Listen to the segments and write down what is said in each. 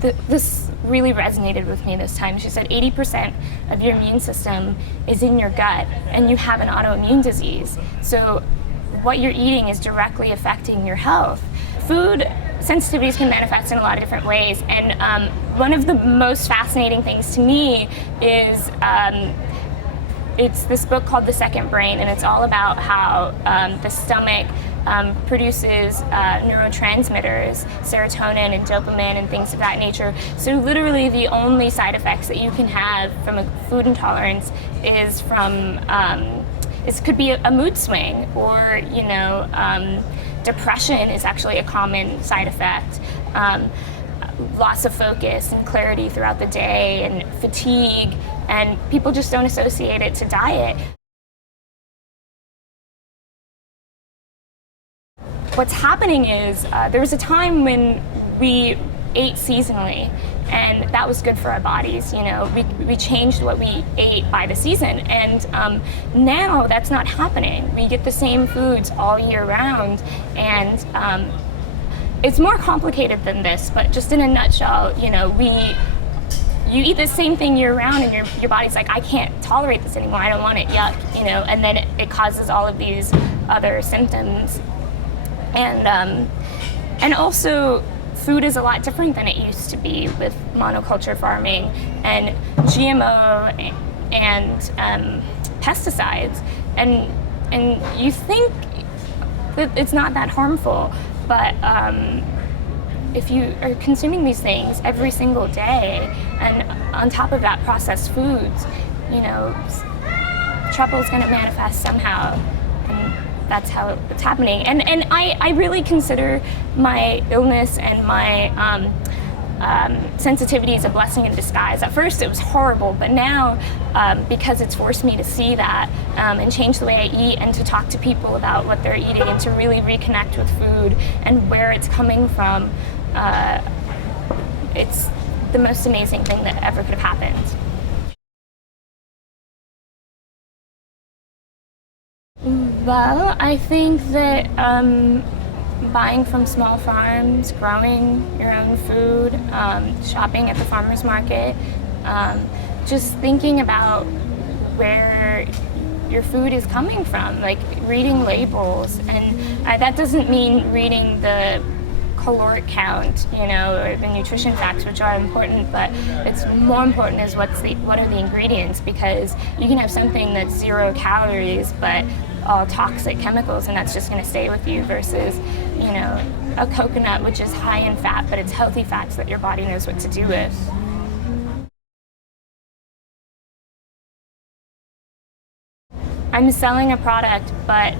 this really resonated with me this time. She said 80% of your immune system is in your gut, and you have an autoimmune disease. So what you're eating is directly affecting your health. Food sensitivities can manifest in a lot of different ways, and one of the most fascinating things to me is it's this book called The Second Brain, and it's all about how the stomach produces neurotransmitters, serotonin and dopamine and things of that nature. So literally the only side effects that you can have from a food intolerance is from, it could be a mood swing, or depression is actually a common side effect. Loss of focus and clarity throughout the day, and fatigue, and people just don't associate it to diet. What's happening is there was a time when we ate seasonally, and that was good for our bodies. We changed what we ate by the season, and now that's not happening. We get the same foods all year round, and it's more complicated than this, but just in a nutshell, you eat the same thing year round, and your body's like, I can't tolerate this anymore, I don't want it, yuck, and then it causes all of these other symptoms. And also, food is a lot different than it used to be with monoculture farming and GMO and pesticides. And you think that it's not that harmful, but if you are consuming these things every single day, and on top of that, processed foods, trouble is going to manifest somehow. And that's how it's happening. And I really consider my illness and my sensitivities a blessing in disguise. At first it was horrible, but now because it's forced me to see that and change the way I eat, and to talk to people about what they're eating, and to really reconnect with food and where it's coming from, it's the most amazing thing that ever could have happened. Well, I think that buying from small farms, growing your own food, shopping at the farmer's market, just thinking about where your food is coming from, like reading labels. And that doesn't mean reading the caloric count, or the nutrition facts, which are important, but it's more important is what are the ingredients, because you can have something that's 0 calories, but all toxic chemicals, and that's just going to stay with you, versus, a coconut, which is high in fat, but it's healthy fats that your body knows what to do with. I'm selling a product, but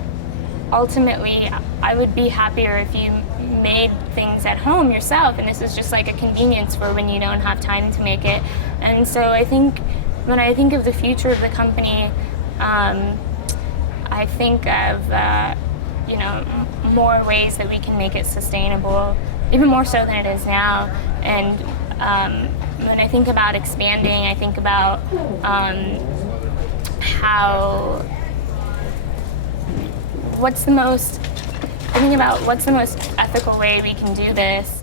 ultimately I would be happier if you made things at home yourself, and this is just like a convenience for when you don't have time to make it. And so I think when I think of the future of the company, I think of more ways that we can make it sustainable, even more so than it is now. And when I think about expanding, I think about what's the most ethical way we can do this.